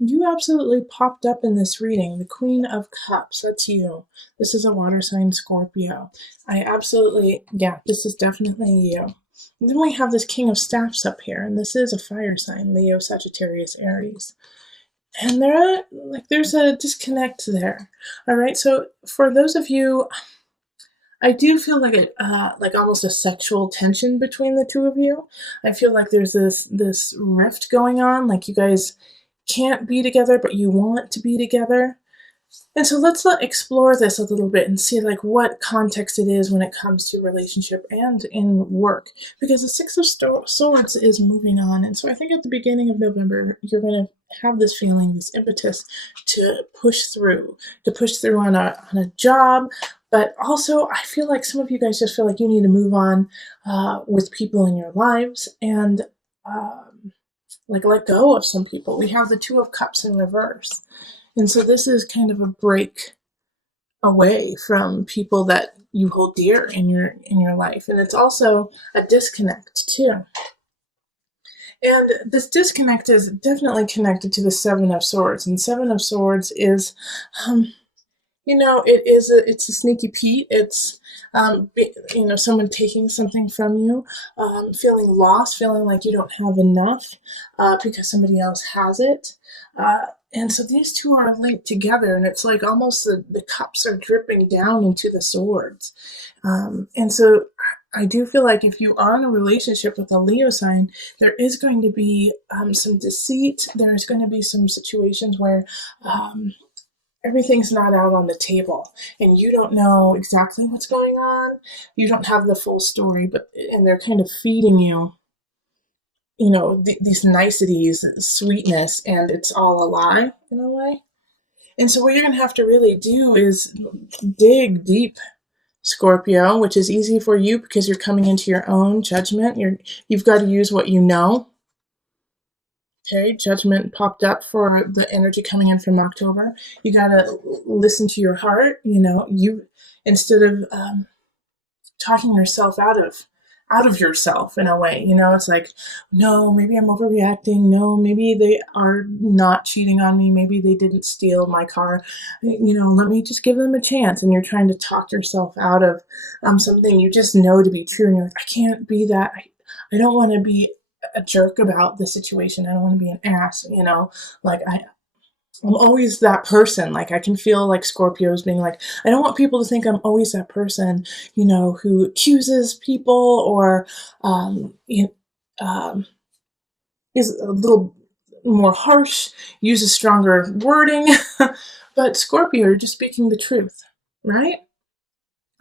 You absolutely popped up in this reading. The Queen of Cups, that's you. This is a water sign, Scorpio. I absolutely, yeah, this is definitely you. And then we have this King of Staffs up here, and this is a fire sign, Leo, Sagittarius, Aries. And there's a disconnect there. All right, so for those of you, I do feel like almost a sexual tension between the two of you. I feel like there's this rift going on, like you guys can't be together, but you want to be together. And so let's explore this a little bit and see like what context it is when it comes to relationship and in work, because the Six of Swords is moving on, and so I think at the beginning of November you're going to have this feeling, this impetus to push through on a job, but also I feel like some of you guys just feel like you need to move on with people in your lives and. Like let go of some people. We have the Two of Cups in reverse. And so this is kind of a break away from people that you hold dear in your life. And it's also a disconnect too. And this disconnect is definitely connected to the Seven of Swords. And Seven of Swords is it's a sneaky Pete. It's someone taking something from you, feeling lost, feeling like you don't have enough because somebody else has it. And so these two are linked together, and it's like almost the cups are dripping down into the swords. And so I do feel like if you are in a relationship with a Leo sign, there is going to be some deceit. There's going to be some situations where everything's not out on the table and you don't know exactly what's going on. You don't have the full story, and they're kind of feeding you, these niceties, sweetness, and it's all a lie in a way. And so what you're going to have to really do is dig deep, Scorpio, which is easy for you because you're coming into your own judgment. You've got to use what you know. Okay, judgment popped up for the energy coming in from October. You gotta listen to your heart. You instead of talking yourself out of yourself in a way. It's like, no, maybe I'm overreacting. No, maybe they are not cheating on me. Maybe they didn't steal my car. Let me just give them a chance. And you're trying to talk yourself out of something you just know to be true. And you're like, I can't be that. I don't want to be a jerk about the situation. I don't want to be an ass, like I'm always that person. Like I can feel like Scorpios being like, I don't want people to think I'm always that person, who accuses people or is a little more harsh, uses stronger wording. But Scorpio, you're just speaking the truth, right?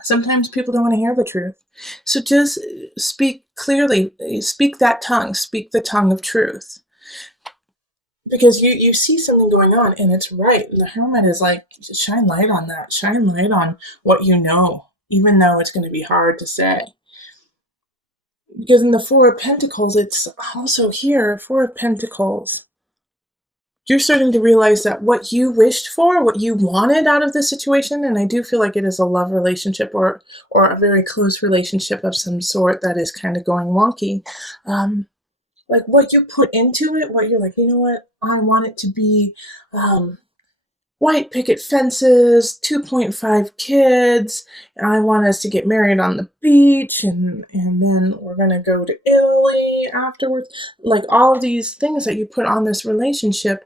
Sometimes people don't want to hear the truth. So just speak clearly, speak that tongue, speak the tongue of truth. Because you see something going on and it's right. And the Hermit is like, shine light on that. Shine light on what you know, even though it's going to be hard to say. Because in the Four of Pentacles, it's also here, Four of Pentacles. You're starting to realize that what you wished for, what you wanted out of this situation, and I do feel like it is a love relationship or a very close relationship of some sort that is kind of going wonky. Like what you put into it, what you're like, you know what, I want it to be white picket fences, 2.5 kids. I want us to get married on the beach and then we're going to go to Italy afterwards. Like all of these things that you put on this relationship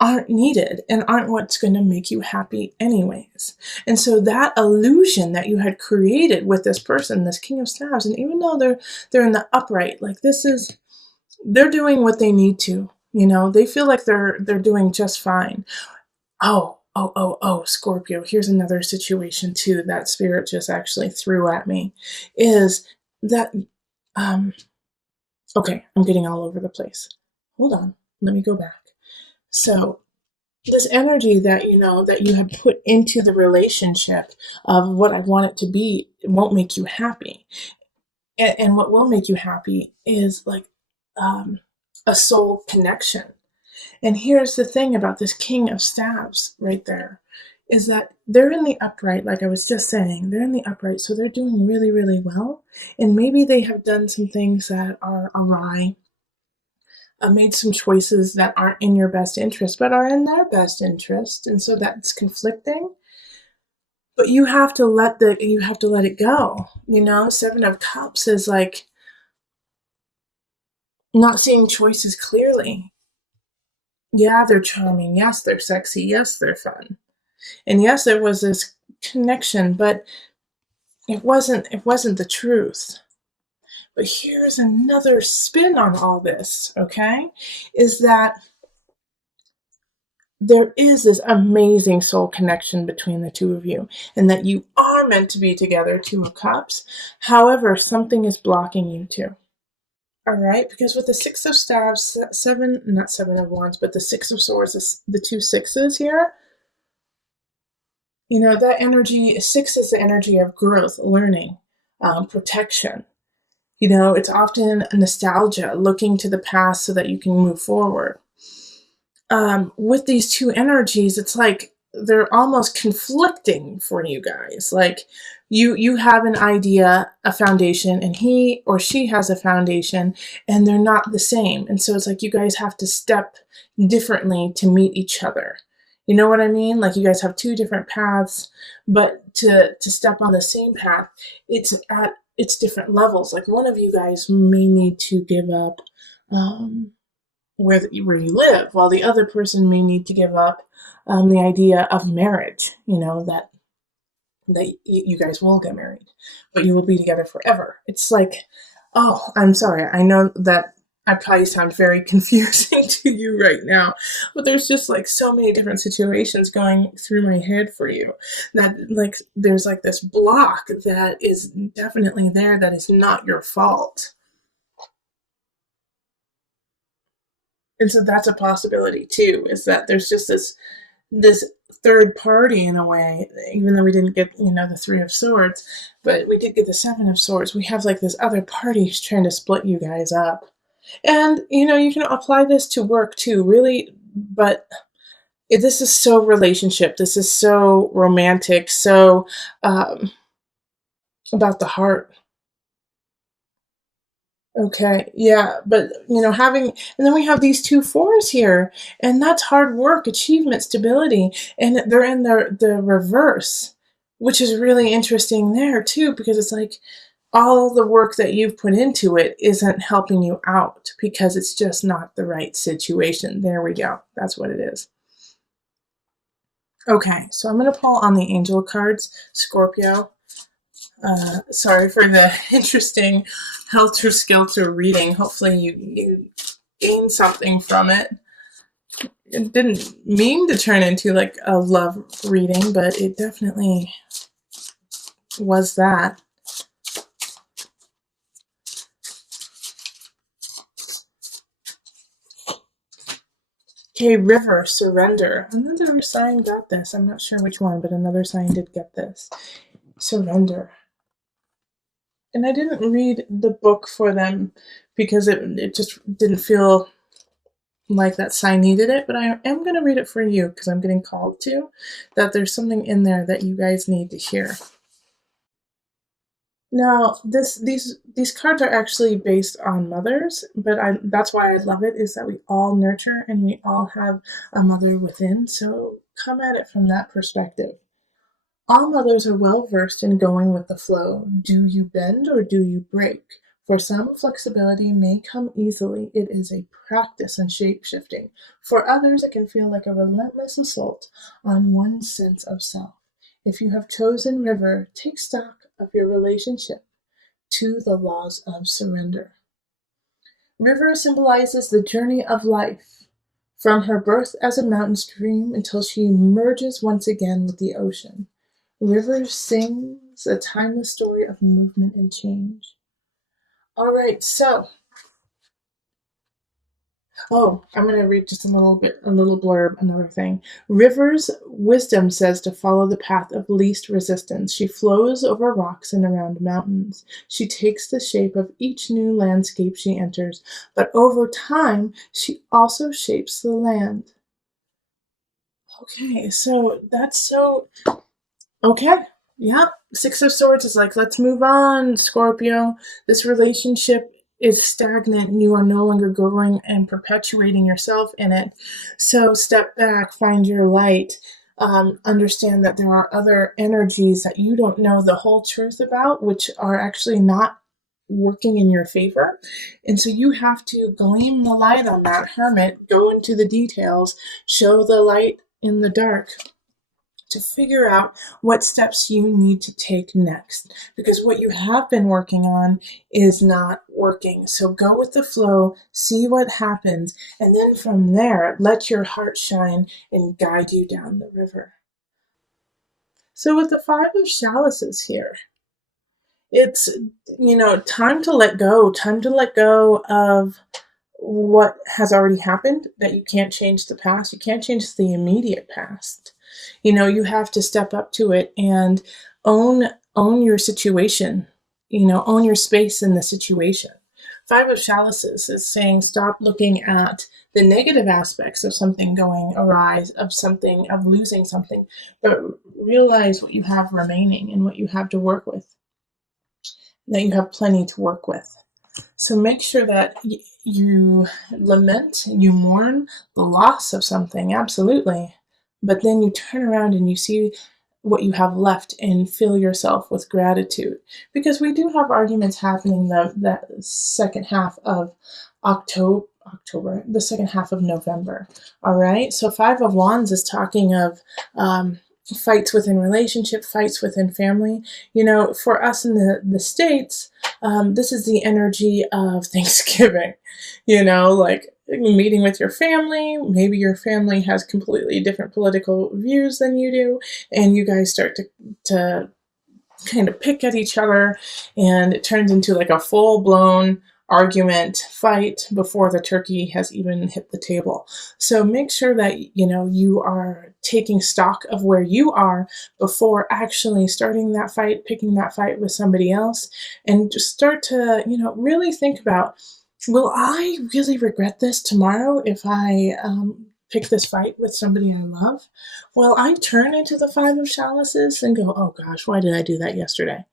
aren't needed and aren't what's going to make you happy anyways. And so that illusion that you had created with this person, this King of Staves, and even though they're in the upright, like they're doing what they need to, they feel like they're doing just fine. Oh, Scorpio, here's another situation too that Spirit just actually threw at me, is that, okay, I'm getting all over the place. Hold on, let me go back. So this energy that, that you have put into the relationship of what I want it to be, it won't make you happy. And what will make you happy is like a soul connection. And here's the thing about this King of Staves right there, is that they're in the upright, like I was just saying, they're in the upright, so they're doing really, really well. And maybe they have done some things that are awry. made some choices that aren't in your best interest, but are in their best interest, and so that's conflicting. But you have to let it go. Seven of Cups is like not seeing choices clearly. Yeah, they're charming. Yes, they're sexy. Yes, they're fun. And yes, there was this connection, but it wasn't the truth. But here's another spin on all this, okay? Is that there is this amazing soul connection between the two of you, and that you are meant to be together, Two of Cups. However, something is blocking you too. All right, because with the Six of Staves, not Seven of Wands, but the Six of Swords, the two sixes here, that energy, six is the energy of growth, learning, protection. It's often nostalgia, looking to the past so that you can move forward. With these two energies, it's like they're almost conflicting for you guys. Like you have an idea, a foundation, and he or she has a foundation, and they're not the same. And so it's like you guys have to step differently to meet each other. You know what I mean? Like you guys have two different paths, but to step on the same path, it's different levels. Like one of you guys may need to give up where you live, while the other person may need to give up the idea of marriage. That you guys will get married, but you will be together forever. It's like, oh, I'm sorry. I know that I probably sound very confusing to you right now, but there's just like so many different situations going through my head for you that like there's like this block that is definitely there that is not your fault. And so that's a possibility too, is that there's just this third party in a way, even though we didn't get, the Three of Swords, but we did get the Seven of Swords. We have like this other party who's trying to split you guys up. And, you can apply this to work too, really, but this is so relationship. This is so romantic, so about the heart. Okay, yeah, but and then we have these two fours here, and that's hard work, achievement, stability, and they're in the reverse, which is really interesting there too, because it's like all the work that you've put into it isn't helping you out because it's just not the right situation. There we go. That's what it is. Okay, so I'm going to pull on the angel cards, Scorpio. Sorry for the interesting helter-skelter reading. Hopefully you gain something from it. It didn't mean to turn into like a love reading, but it definitely was that. Okay, River, Surrender. Another sign got this. I'm not sure which one, but another sign did get this. Surrender. And I didn't read the book for them because it just didn't feel like that sign needed it, but I am going to read it for you because I'm getting called to, that there's something in there that you guys need to hear. Now, these cards are actually based on mothers, but that's why I love it, is that we all nurture and we all have a mother within, so come at it from that perspective. All mothers are well versed in going with the flow. Do you bend or do you break? For some, flexibility may come easily. It is a practice in shape shifting. For others, it can feel like a relentless assault on one's sense of self. If you have chosen River, take stock of your relationship to the laws of surrender. River symbolizes the journey of life, from her birth as a mountain stream until she merges once again with the ocean. River sings a timeless story of movement and change. All right, so, I'm going to read just a little blurb, another thing. River's wisdom says to follow the path of least resistance. She flows over rocks and around mountains. She takes the shape of each new landscape she enters, but over time, she also shapes the land. Okay, so that's so... Okay. Yeah. Six of Swords is like, let's move on, Scorpio. This relationship is stagnant and you are no longer growing and perpetuating yourself in it. So step back, find your light, understand that there are other energies that you don't know the whole truth about, which are actually not working in your favor. And so you have to gleam the light on that, hermit, go into the details, show the light in the dark to figure out what steps you need to take next, because what you have been working on is not working. So go with the flow, see what happens, and then from there, let your heart shine and guide you down the river. So with the Five of Chalices here, it's, time to let go of what has already happened, that you can't change the past. You can't change the immediate past. You have to step up to it and own your situation, own your space in the situation. Five of Chalices is saying stop looking at the negative aspects of something going awry, of losing something, but realize what you have remaining and what you have to work with, that you have plenty to work with. So make sure that you lament, you mourn the loss of something, absolutely. But then you turn around and you see what you have left and fill yourself with gratitude. Because we do have arguments happening that second half of October, the second half of November. All right. So Five of Wands is talking of fights within relationship, fights within family. For us in the States, this is the energy of Thanksgiving, like meeting with your family. Maybe your family has completely different political views than you do, and you guys start to kind of pick at each other, and it turns into like a full-blown argument, fight before the turkey has even hit the table. So make sure that you are taking stock of where you are before actually starting that fight, picking that fight with somebody else, and just start to really think about, will I really regret this tomorrow if I pick this fight with somebody I love? Will I turn into the Five of Chalices and go, oh gosh, why did I do that yesterday,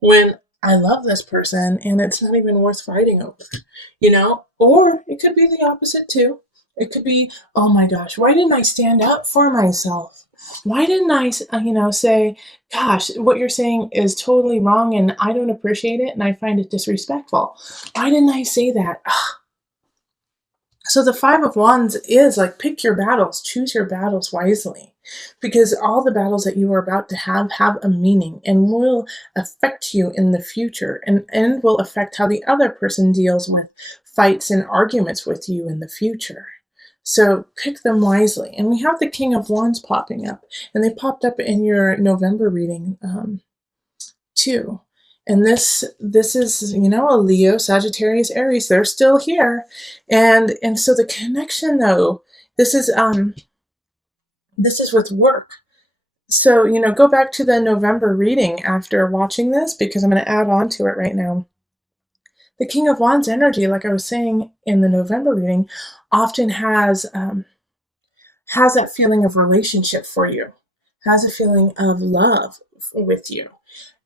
when I love this person and it's not even worth fighting over, Or it could be the opposite too. It could be, oh my gosh, why didn't I stand up for myself? Why didn't I, say, gosh, what you're saying is totally wrong and I don't appreciate it and I find it disrespectful. Why didn't I say that? So the Five of Wands is like, pick your battles, choose your battles wisely, because all the battles that you are about to have a meaning and will affect you in the future, and will affect how the other person deals with fights and arguments with you in the future. So pick them wisely. And we have the King of Wands popping up, and they popped up in your November reading too. And this is, a Leo, Sagittarius, Aries. They're still here. And so the connection though, this is with work. So, go back to the November reading after watching this, because I'm going to add on to it right now. The King of Wands energy, like I was saying in the November reading, often has that feeling of relationship for you, has a feeling of love with you.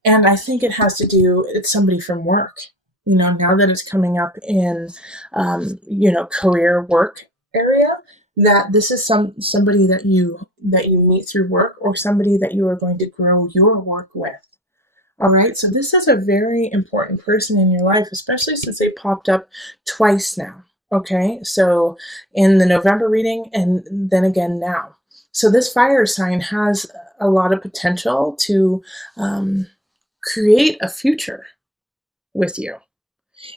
And I think it has to do, it's somebody from work, now that it's coming up in, career work area, that this is somebody that you meet through work, or somebody that you are going to grow your work with. All right. So this is a very important person in your life, especially since they popped up twice now. Okay. So in the November reading, and then again now. So this fire sign has a lot of potential to, create a future with you.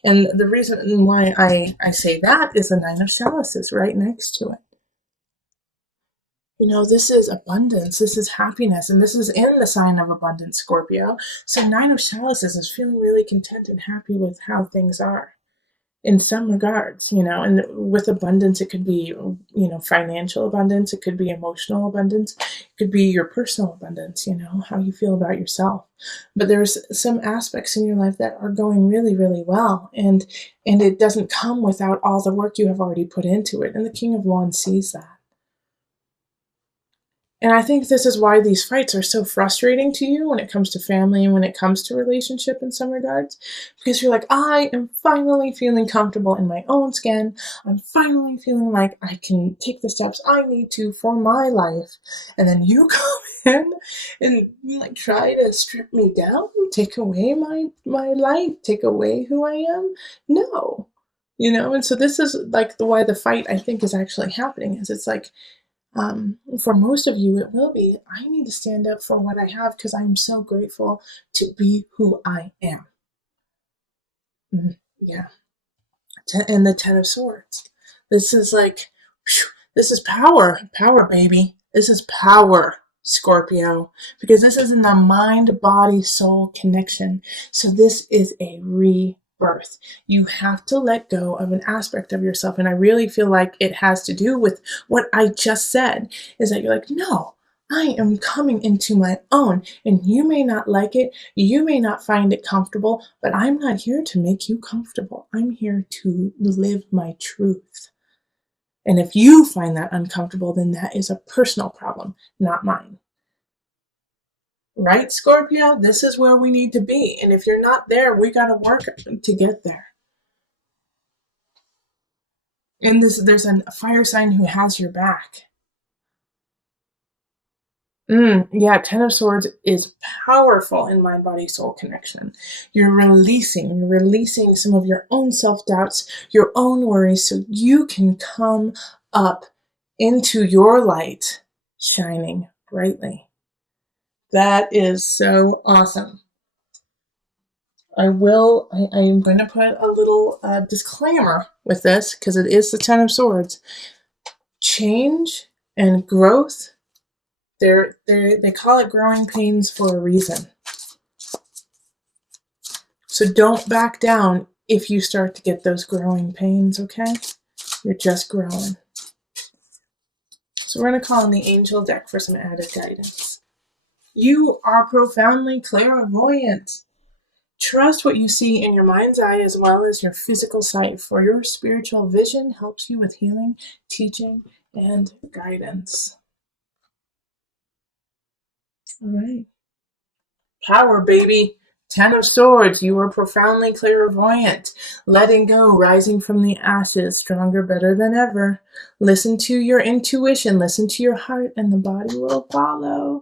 And the reason why I say that is the Nine of Chalices right next to it. This is abundance, this is happiness, and this is in the sign of abundance, Scorpio. So Nine of Chalices is feeling really content and happy with how things are in some regards, and with abundance, it could be, financial abundance, it could be emotional abundance, it could be your personal abundance, how you feel about yourself. But there's some aspects in your life that are going really, really well, and it doesn't come without all the work you have already put into it. And the King of Wands sees that. And I think this is why these fights are so frustrating to you when it comes to family and when it comes to relationship in some regards. Because you're like, I am finally feeling comfortable in my own skin. I'm finally feeling like I can take the steps I need to for my life. And then you come in and you like try to strip me down, take away my light, take away who I am. No. And so this is like why the fight I think is actually happening is it's like, for most of you, it will be, I need to stand up for what I have because I'm so grateful to be who I am. Yeah. And the Ten of Swords. This is like, this is power. Power, baby. This is power, Scorpio. Because this is in the mind, body, soul connection. So this is a rebirth. You have to let go of an aspect of yourself. And I really feel like it has to do with what I just said, is that you're like, no, I am coming into my own, and you may not like it, you may not find it comfortable, but I'm not here to make you comfortable. I'm here to live my truth. And if you find that uncomfortable, then that is a personal problem, not mine. Right, Scorpio? This is where we need to be. And if you're not there, we got to work to get there. And there's a fire sign who has your back. Yeah, Ten of Swords is powerful in mind, body, soul connection. You're releasing some of your own self-doubts, your own worries, so you can come up into your light, shining brightly. That is so awesome. I'm going to put a little disclaimer with this, because it is the Ten of Swords. Change and growth, they call it growing pains for a reason. So don't back down if you start to get those growing pains, okay? You're just growing. So we're going to call on the angel deck for some added guidance. You are profoundly clairvoyant. Trust what you see in your mind's eye as well as your physical sight, for your spiritual vision helps you with healing, teaching, and guidance. All right. Power, baby. Ten of Swords, you are profoundly clairvoyant. Letting go, rising from the ashes, stronger, better than ever. Listen to your intuition, listen to your heart, and the body will follow.